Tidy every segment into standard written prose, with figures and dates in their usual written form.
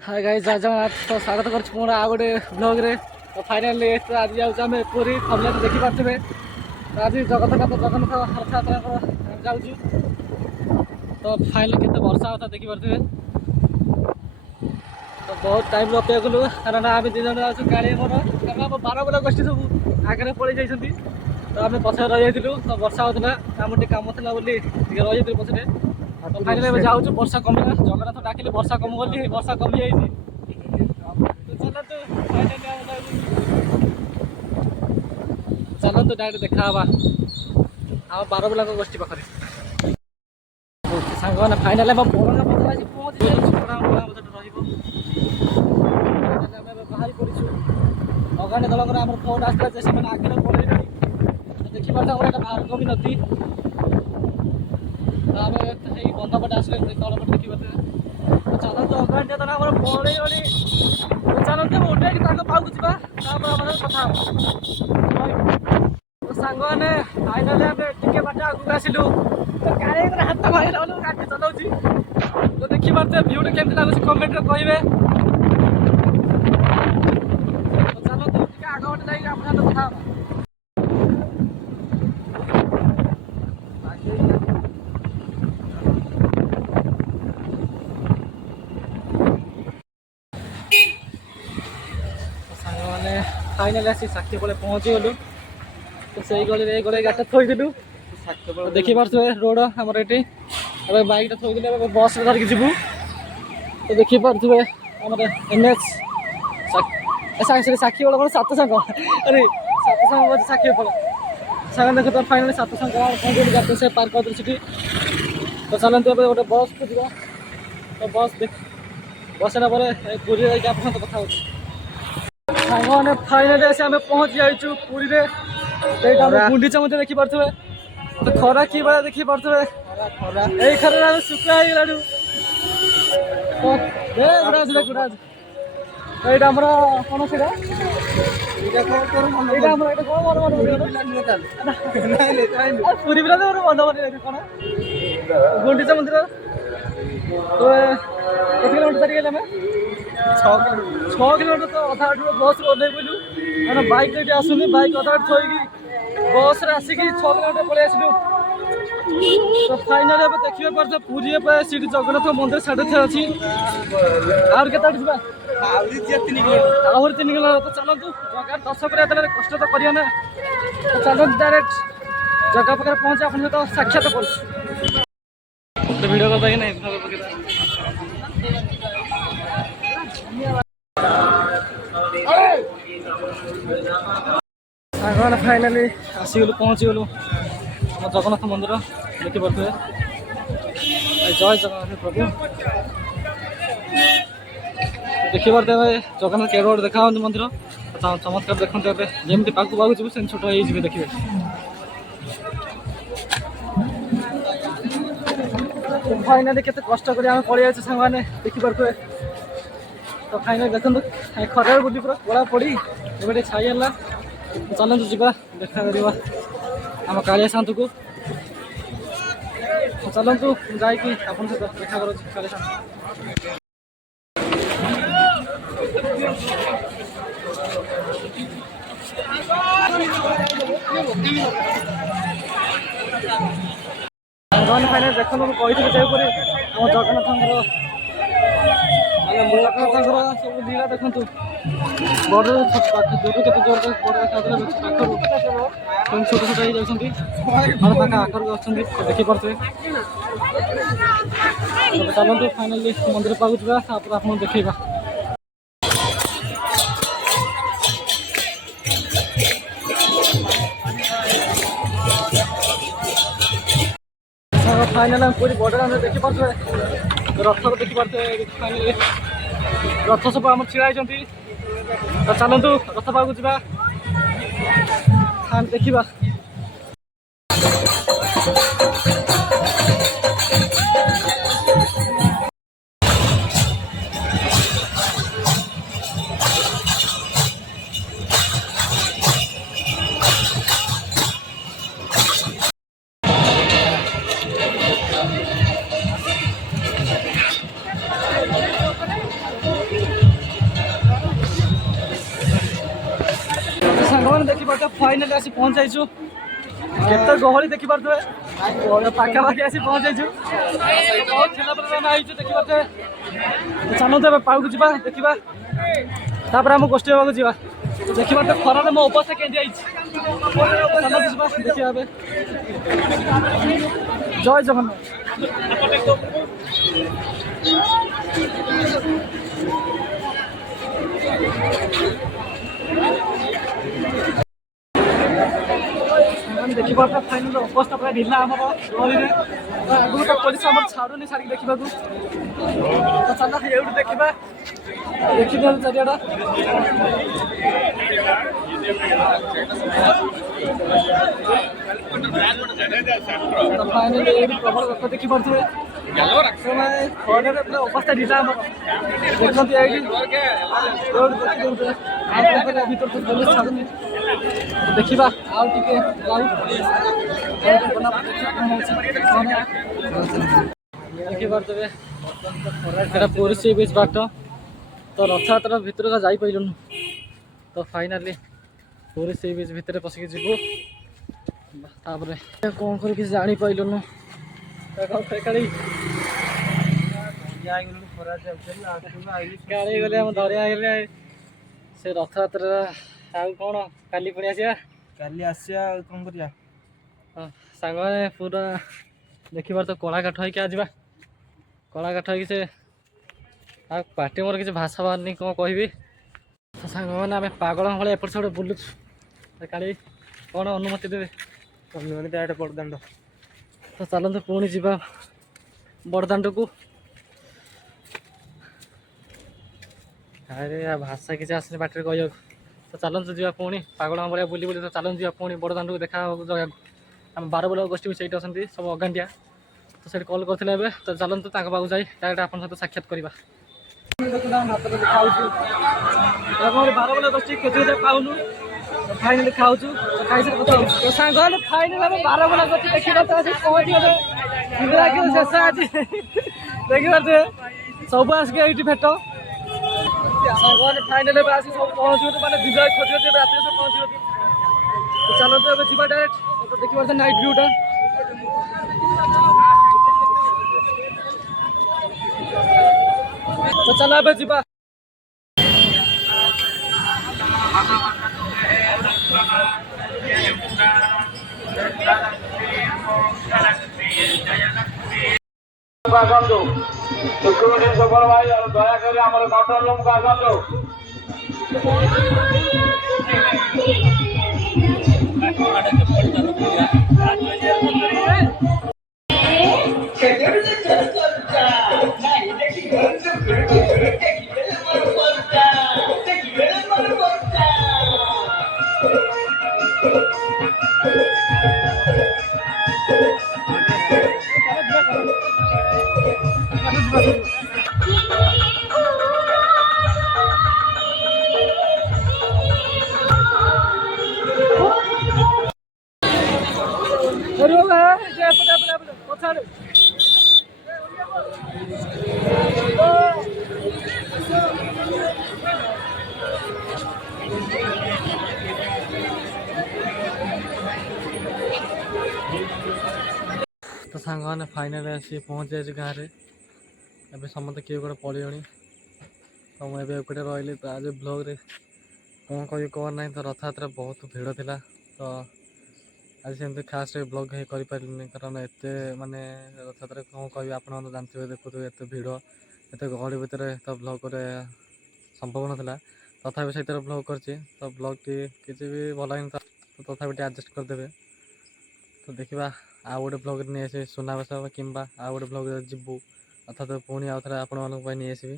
Hi guys, जय जगन्नाथ। तो स्वागत कर पुनः आ गोटे ब्लॉग रे। तो फाइनाली आज जाऊँ पुरी थमले देखी पारे। तो आज जगन्नाथ रथयात्रा जाऊँ। तो फाइनाली केते वर्षा होता देखी पारे। तो बहुत टाइम अपेक्षा कलु कारण आम दी जन आज काली मोर आम 12 गोष्ठी सब आगे पड़े जाइए। तो आम पछे रही तो वर्षा होता आम टे कम था बोली रही पछे। तो फाइनाली जाऊँ वर्षा कमिला जगन्नाथ डाकिले वर्षा कम बोली वर्षा कमी जाइए। चलतु डायरेक्ट देखा आम 12 गोष्ठी पाखे सांग मैंने फाइनाल बरंगा पहुँच बाहरी पड़ू। अगाड़ी दलकर आम फोन आसला से आगे पड़े देखी पार्थ भारगमी नदी। तो आम बंधपटे आसले तलपटे देखी पारे। चलते अगाड़ी तरह आम पड़े चलते उठे पाक जा कथा सांग मैंने फाइनाल टे बाट आगे आसलु। तो गाड़ी हाथ भाई गाड़ी चलाऊँगी। तो देखी पारे भिउटा केमती लगुच कमेंट कहे। तो चलते आग बाटे जाइए आप कथा सांग मैंने फाइनाल आसी साक्षी पड़े पहुँची गलु। तो सही गली गड़े गाड़ी थोदिलु। देखी पारे रोड आमर ये बैक थोदे बस धरिक जीवु। तो देखी पारे आम NH साक्षी बड़ा कौन सात सांग अरे सात सांग साक्षी पड़ा सांग देख। तो फाइनाली सात सांग पहुँचे से पार्क कर सीटी। तो चलते गोटे बस को जा। तो बस पूरी आप कथा हो सांग मैंने फाइनाली आसी आम पहुँची जाइए पुरी में। गुंडीचा मध्य देखी पारे। तो खरा कि भाया देखी पारे यही खरा शुक्ला हो गुराज गुराज ये आम कौन से पुरी पिला बंध बन कौन गुंडीचा मंदिर। तो कत किलोमीटर सारी आम 6 किलोमीटर। तो अधा बस ओह्ल पलु कारण बैक ये आसुनी बैक अधा थोड़ी बस आसिक 6 किलोमीटर पलि आसलु। तो फाइनाल देखिए पार्थ पुरी सीट जगन्नाथ मंदिर साढ़े अच्छी आहरी के आहरी 3 किलोमीटर। तो चलतु जगह दर्शक कष्ट तो करना। तो चलते डायरेक्ट जगह पाखे पहुँचे आप सहित साक्षात कर वीडियो करता ना सांग फाइनाली आसीगलु पहुँची गलु आम जगन्नाथ मंदिर देखी पारे। जय जगन्नाथ प्रभु देखी पारे जगन्नाथ केड़ गोटे देखा मंदिर चमत्कार देखते जमी पाक पाक जी से छोट हो देखिए। फाइनाली केते कष्ट कर पड़े जाए सांग मैंने देखी पारे। तो फाइनाली देखते खरार बुली पूरा कला पड़ी एवं छाई है। चलते जा देखा करवा आम कालिया शांत को। चलतु जाकि आप देखा कर कालिया शांत। फाइनाल देखो मुझे जापर आम जगन्नाथ सब लीला देखु बड़ दूर के जोर बड़ पाखर छोट छोट हो जाती आखर अच्छा देखी पारे। चलते फाइनाली मंदिर पाक जा आप देखा फाइनाल पूरी बॉर्डर देखी पारे। रथ देखी पारे फाइनाली रथ सब आम छिड़ा। तो चलतु रथ पाक जा देखा। देखिए फाइनाली आसी पहुँच जाइछु केते गहली देखि पारथवे पाखा पाखी आसी पहुँच जाइछु बहुत खेला पर हम आइछु देखि पारथवे चलो तो पाऊ जीवा देखिबा तापर हम गोष्ठी बाबू जीवा देखि पारथवे खरा रे मो अवस्था केंदी आइछि चलो जीवा देखि आबे जय जगन्नाथ देखि पारथवे फाइनल अवस्था पूरा ढिला हमर गहली रे आगु तो पुलिस हमर छाडुनी छाडी देखिबा को तो चलो एउड देखिबा देखि दल चारियाडा तो फाइनली एउड प्रबल गप देखि पारथवे समय खरे रे पूरा अवस्था ढिला हमर देखंती एउड एउड देखि दउते आपर भीतर तो पुलिस छाडुनी देखिबा आउ टिके जाऊ देखि पारथवे एटा पुरी सी बीच बाट तो रथयात्रा भितर का जाई पाइलुनु तो फाइनाली पुरी सी बीच भितर पसिक जीवु तापरे कोन कर कि जानि पाइलुनु काली गाड़ी गले हम धरिया गले से रथयात्रा आउ कोन काली पुणी आसिया काली आसिया कौन करिया सांग माने पूरा देखिबार तो कला काठ है क्या आजबा कला काठ है से आ पार्टी मोर किसी भाषा बाहर नहीं कौन कहबी तो सांग माने आमे पागल भले एपट सेपट बुलु काली कौन अनुमति देबे अनुमति डायरेक्ट बड़दांड तो चलते पुणी जीवा बड़दांड को अरे या भाषा किसी आसनी बाटर कह तो चलते जी पुणी पागल भाया बुली बुली तो चलते जी पुणी बड़दांड को देखा जगह आम 12 बोला गोष्ठी भी सही अच्छा सब अगांडिया तो सही कल करते तो चलते पाक जाए डायरेक्ट आप सहित साक्षात करवा 12 बोला गोष्ठी केते पाऊनु फाइनली खाऊ खाई कथा तो सांग फाइनल 12 बोला गोष्ठी देखिए तो पहुँच गए शेष आज देखिए सब आसिक ये भेट सांग फाइनल आसिक सब पहुँच मैंने विजय खोज रात सब पहुँच तो चलते अब जी डायरेक्ट तो देखिए नाइट व्यूटा तो चल अब जी सिक्यूरिटी सुपरवाइजर दया कर कंट्रोल रूम को आसतु तो सांग मैंने फाइनाल आसी पहुँच जाए गाँव में एवं समस्त किए गोटे पड़े तो मुझे एपटे रही तो आज ब्लॉग रे कौन कह कौन ना तो रथयात्रा बहुत भिड़ थिला तो आज सेमती खास ब्लॉग कर कारण एत माने रथयात्रा कौन कह आप जानते देखुए एत भिड़ एत गहली भितर तो ब्लॉग करे संभव नाला तथापि से ब्लॉग करती तो ब्लॉग टी किसी भी भल ही तो तथापि एडजस्ट करदे तो देखा आउ गोटे ब्लॉग नहीं आसे सुनावेश कि आउ गोटे ब्लॉग जीवु अर्थात पुणी आउ थे आपण नहीं आसबि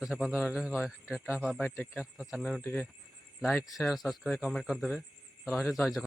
तो से पर्यटन tata bye bye take care तो चैनल टी लाइक शेयर सब्सक्राइब कमेंट करदे रही जय जगन्नाथ।